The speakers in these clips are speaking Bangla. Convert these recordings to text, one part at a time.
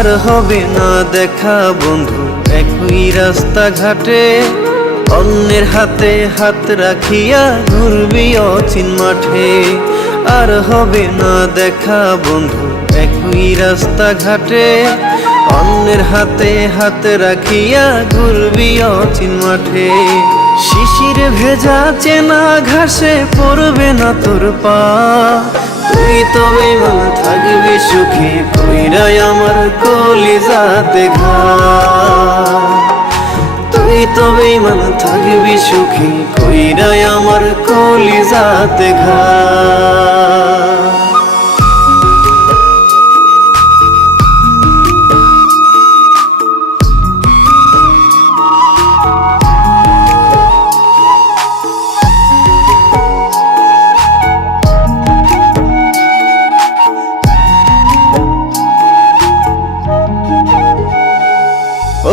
আর হবে না দেখা, বন্ধু, একই রাস্তা রাস্তাঘাটে অন্যের হাতে হাত রাখিয়া ঘুরবি অচিন মাঠে। আর হবে না দেখা, বন্ধু, একই রাস্তা রাস্তাঘাটে অন্যের হাতে হাত রাখিয়া ঘুরবি অচিন মাঠে। শিশির ভেজা চেনা ঘাসে পড়বে না তোর পা। তুই তবে মন থাকবি সুখী কইরাই আমার কলিজাতে ঘা। তুই তবে মন থাকবি সুখী কইরাই আমার কলিজাতে ঘা।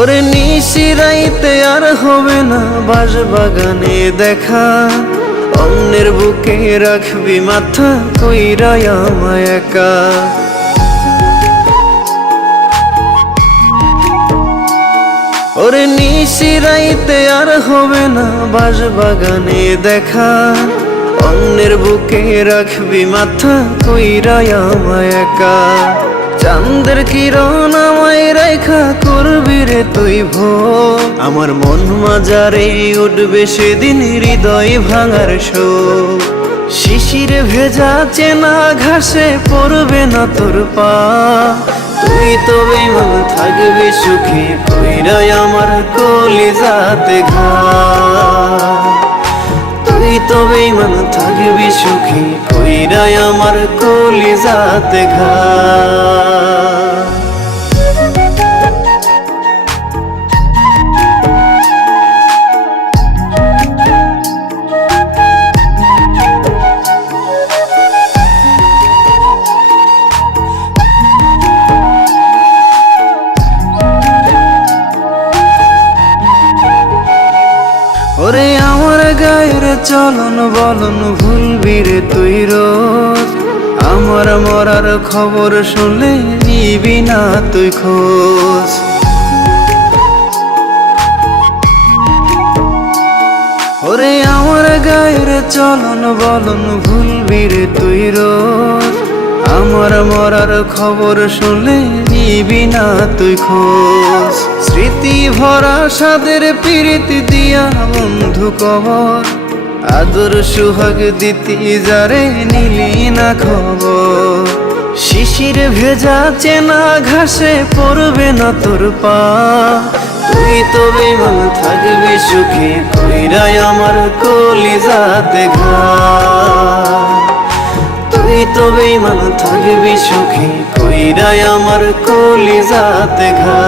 ওরে নিশিরাইতে আর হবে না বাস বাগানে দেখা। অন্যের বুকে রাখবি মাথা কইরাই একা। ওরে নিশিরাইতে আর হবে না বাস বাগানে দেখা। অন্যের বুকে রাখবি মাথা কইরাই আমায় একা। চান্দের কিরণ রেখা করবি রে তুই ভো। আমার মন মাজারে উঠবে সেদিন হৃদয় ভাঙার শো শিশির ভেজা চেনা ঘাসে পড়বে না তোর পা। তুই তো বেমন থাকবি সুখী, কইরাই আমার কলিজাতে ঘা। তুই তো বেমন থাকবি সুখী, কইরাই আমার কলিজাতে ঘা। আমার গায়ের চলন বলন ভুলবি রে তুই রোজ। আমার মরার খবর শুনলে নিবি না তুই খোঁজ। ওরে আমার গায়ের চলন বলন ভুলবি রে তুই রোজ। আমার মরার খবর শুনলে নিবি না তুই খোঁজ। স্মৃতি ভরা সাদের প্রীতি দিয়া বন্ধু কবর। আদর সুহাগ দিতি যারে নিলি না খবর। শিশির ভেজা চেনা ঘাসে পড়বে না তোর পা। তুই তো বেমন থাকবি সুখী, কইরাই আমার কলিজাতে ঘা। তো বেমন থাকবি সুখী কইরাই আমার কলিজাতে ঘা।